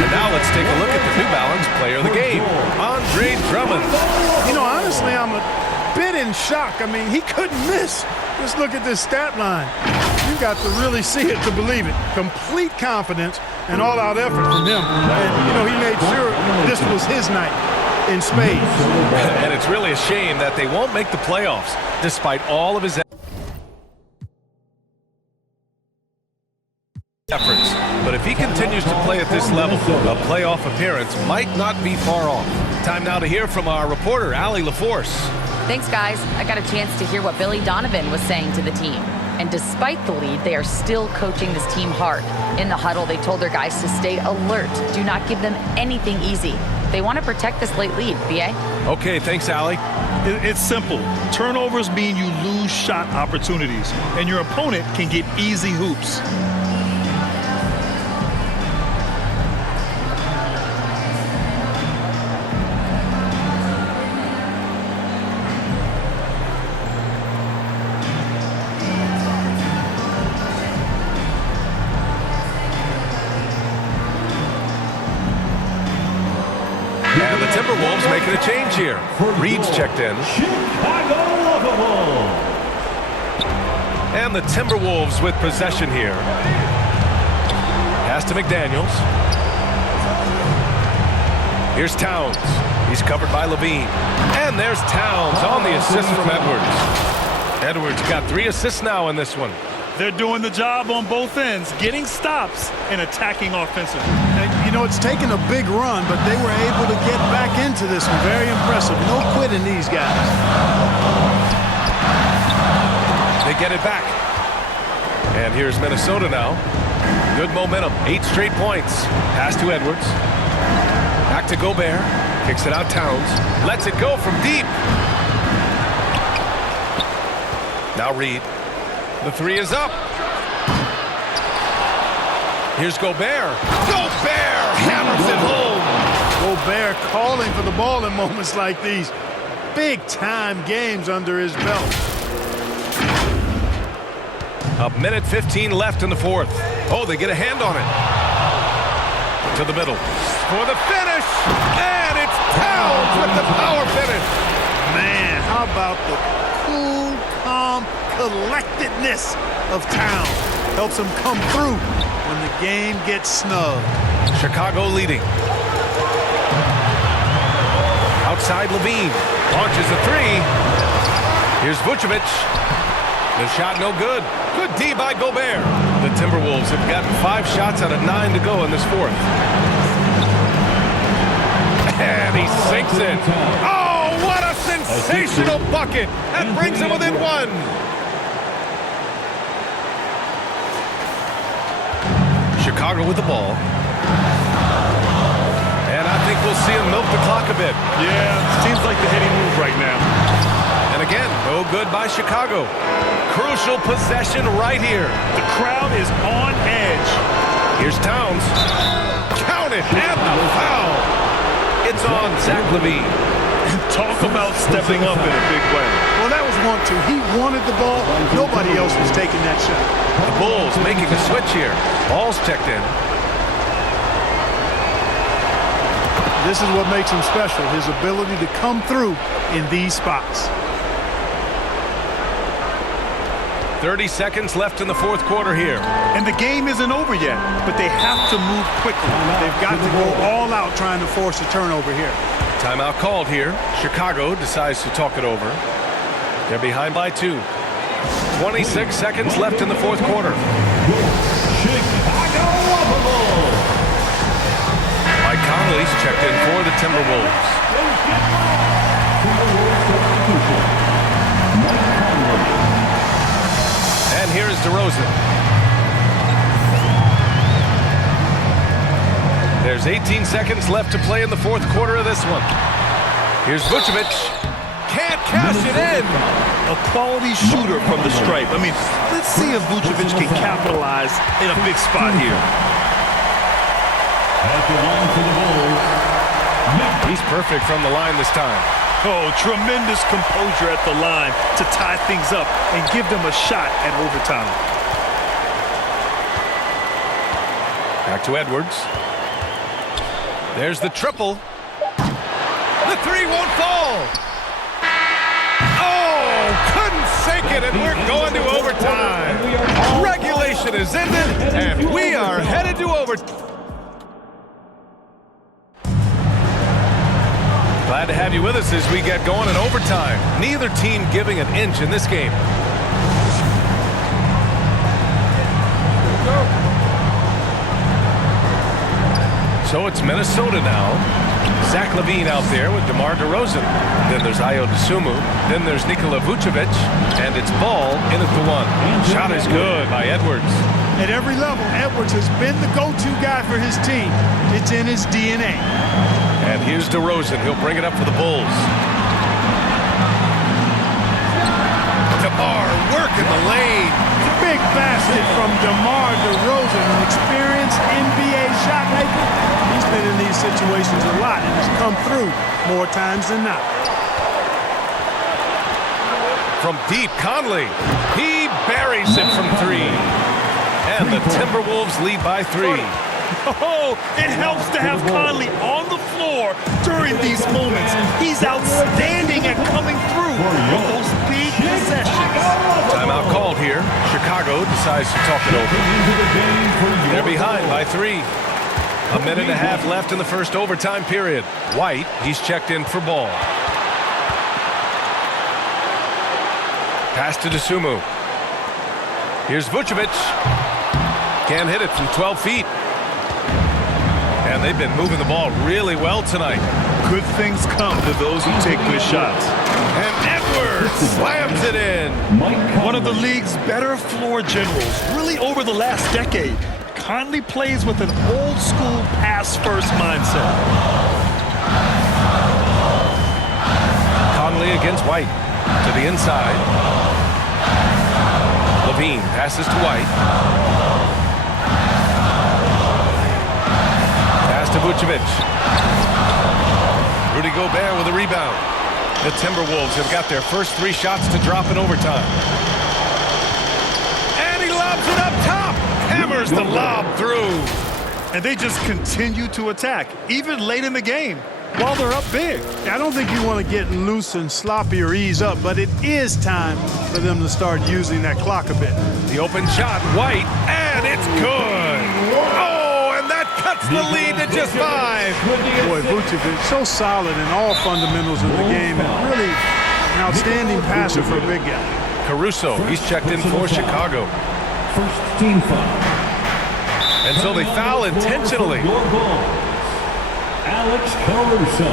And now let's take a look at the New Balance player of the game, Andre Drummond. You know, honestly, I'm a bit in shock. I mean, he couldn't miss. Just look at this stat line. You got to really see it to believe it. Complete confidence and all-out effort from him. And, you know, he made sure this was his night in spades. And it's really a shame that they won't make the playoffs, despite all of his efforts. But if he continues to play at this level, a playoff appearance might not be far off. Time now to hear from our reporter, Allie LaForce. Thanks, guys. I got a chance to hear what Billy Donovan was saying to the team. And despite the lead, they are still coaching this team hard. In the huddle, they told their guys to stay alert. Do not give them anything easy. They want to protect this late lead, B.A. Okay, thanks, Allie. It's simple. Turnovers mean you lose shot opportunities, and your opponent can get easy hoops. And the Timberwolves making a change here. Reed's checked in. And the Timberwolves with possession here. Pass to McDaniels. Here's Towns. He's covered by Levine. And there's Towns on the assist from Edwards. Edwards got 3 assists now in this one. They're doing the job on both ends, getting stops and attacking offensively. And, you know, it's taken a big run, but they were able to get back into this one. Very impressive. No quitting these guys. They get it back. And here's Minnesota now. Good momentum. 8 straight points. Pass to Edwards. Back to Gobert. Kicks it out Towns. Lets it go from deep. Now Reed. The 3 is up. Here's Gobert. Gobert hammers it home. Gobert calling for the ball in moments like these. Big-time games under his belt. A minute 15 left in the 4th. Oh, they get a hand on it. To the middle. For the finish. And it's Towns with the power finish. Man, how about the cool, calm collectedness of Towns. Helps him come through when the game gets snug. Chicago leading. Outside Levine. Launches a 3. Here's Vucevic. The shot no good. Good D by Gobert. The Timberwolves have gotten 5 shots out of 9 to go in this 4th. And he sinks it. Oh, what a sensational bucket. That brings him within 1. Chicago with the ball. And I think we'll see him milk the clock a bit. Yeah, seems like the heady move right now. And again, no good by Chicago. Crucial possession right here. The crowd is on edge. Here's Towns. Count it, and the foul. It's on Zach Levine. Talk about stepping up in a big way. Well, that was 1-2. He wanted the ball. Nobody else was taking that shot. The Bulls making a switch here. Ball's checked in. This is what makes him special, his ability to come through in these spots. 30 seconds left in the 4th quarter here. And the game isn't over yet, but they have to move quickly. They've got to go all out trying to force a turnover here. Timeout called here. Chicago decides to talk it over. They're behind by 2. 26 seconds left in the 4th quarter. Mike Conley's checked in for the Timberwolves. And here is DeRozan. There's 18 seconds left to play in the 4th quarter of this one. Here's Vucevic. Can't cash it in. A quality shooter from the stripe. I mean, let's see if Vucevic can capitalize in a big spot here. At the line for the Bulls. He's perfect from the line this time. Oh, tremendous composure at the line to tie things up and give them a shot at overtime. Back to Edwards. There's the triple. The three won't fall. Oh, couldn't sink it, and we're going to overtime. Regulation is ended, and we are headed to overtime. Glad to have you with us as we get going in overtime. Neither team giving an inch in this game. So it's Minnesota now. Zach LaVine out there with DeMar DeRozan. Then there's Ayo Dosunmu. Then there's Nikola Vucevic. And it's Ball in at the one. Shot is good by Edwards. At every level, Edwards has been the go-to guy for his team. It's in his DNA. And here's DeRozan. He'll bring it up for the Bulls. DeMar working the lane. Big basket from DeMar DeRozan, an experienced NBA shot maker. He's been in these situations a lot and has come through more times than not. From deep, Conley. He buries it from three. And the Timberwolves lead by 3. Oh, it helps to have Conley on the floor during these moments. He's outstanding at coming through with those big possessions. Timeout called here. Chicago decides to talk it over. They're behind by 3. A minute and a half left in the first overtime period. White, he's checked in for Ball. Pass to Dosunmu. Here's Vucevic. Can't hit it from 12 feet. And they've been moving the ball really well tonight. Good things come to those who take good shots. And Edwards slams it in. One of the league's better floor generals, really over the last decade. Conley plays with an old-school pass-first mindset. Conley against White. To the inside. LaVine passes to White. To Vucevic. Rudy Gobert with a rebound. The Timberwolves have got their first 3 shots to drop in overtime. And he lobs it up top. Hammers the lob through. And they just continue to attack, even late in the game, while they're up big. I don't think you want to get loose and sloppy or ease up, but it is time for them to start using that clock a bit. The open shot, White, and it's good. Oh! Cuts the lead to just 5. Boy, Vucevic so solid in all fundamentals of the game, and really an outstanding passer for a big guy. Caruso, he's checked in for Chicago. First team foul. And so they foul intentionally. Alex Caruso.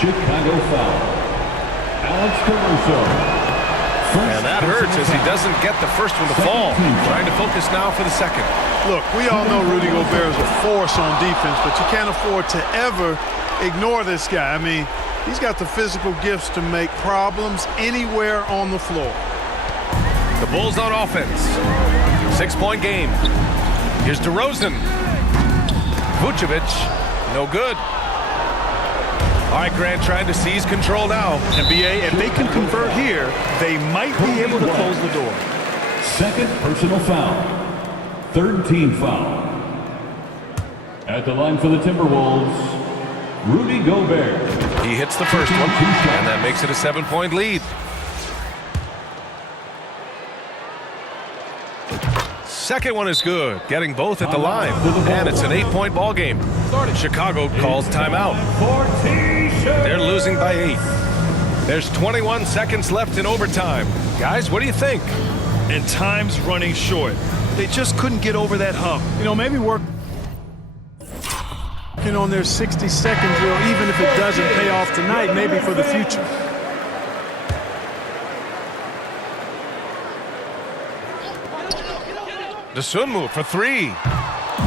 Chicago foul. Alex Caruso. And that hurts as he doesn't get the first one to fall. Trying to focus now for the second. Look, we all know Rudy Gobert is a force on defense, but you can't afford to ever ignore this guy. I mean, he's got the physical gifts to make problems anywhere on the floor. The Bulls on offense. 6-point game. Here's DeRozan. Vucevic, no good. All right, Grant trying to seize control now. NBA, if they can convert here, they might be able to close the door. Second personal foul. Third team foul. At the line for the Timberwolves, Rudy Gobert. He hits the first one, and that makes it a 7-point lead. Second one is good, getting both at the line. And it's an 8-point ball game. Chicago calls timeout. They're losing by 8. There's 21 seconds left in overtime. Guys, what do you think? And time's running short. They just couldn't get over that hump. You know, maybe working on their 60-second drill, even if it doesn't pay off tonight, maybe for the future. Dosunmu for 3.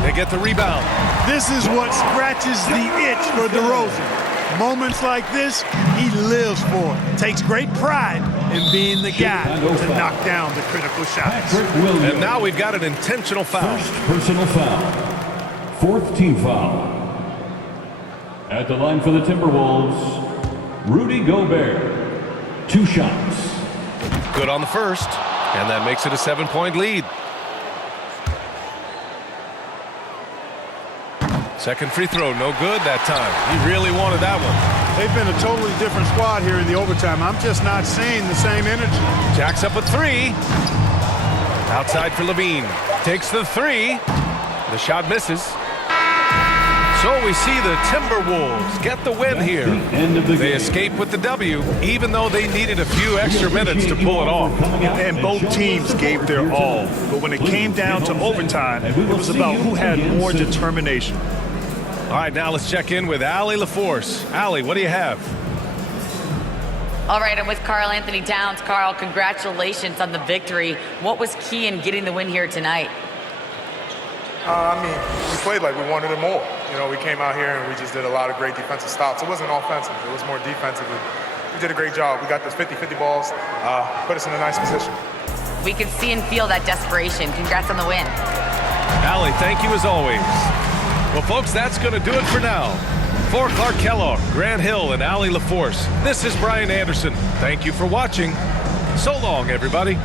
They get the rebound. This is what scratches the itch for DeRozan. Moments like this, he lives for it. Takes great pride in being the guy to knock down the critical shots. And now we've got an intentional foul. First personal foul. Fourth team foul. At the line for the Timberwolves, Rudy Gobert. 2 shots. Good on the first, and that makes it a 7-point lead. Second free throw, no good that time. He really wanted that one. They've been a totally different squad here in the overtime. I'm just not seeing the same energy. Jacks up a three. Outside for Levine. Takes the three. The shot misses. So we see the Timberwolves get the win here. End of the They game. escape with the W, even though they needed a few extra minutes to pull it off. And both teams gave their all. But when it came down to overtime, it was about who had more determination. All right, now let's check in with Allie LaForce. Allie, what do you have? All right, I'm with Karl Anthony Towns. Karl, congratulations on the victory. What was key in getting the win here tonight? We played like we wanted it more. You know, we came out here and we just did a lot of great defensive stops. It wasn't offensive. It was more defensive. We did a great job. We got those 50-50 balls, put us in a nice position. We could see and feel that desperation. Congrats on the win. Allie, thank you as always. Well, folks, that's going to do it for now. For Clark Kellogg, Grant Hill, and Allie LaForce, this is Brian Anderson. Thank you for watching. So long, everybody.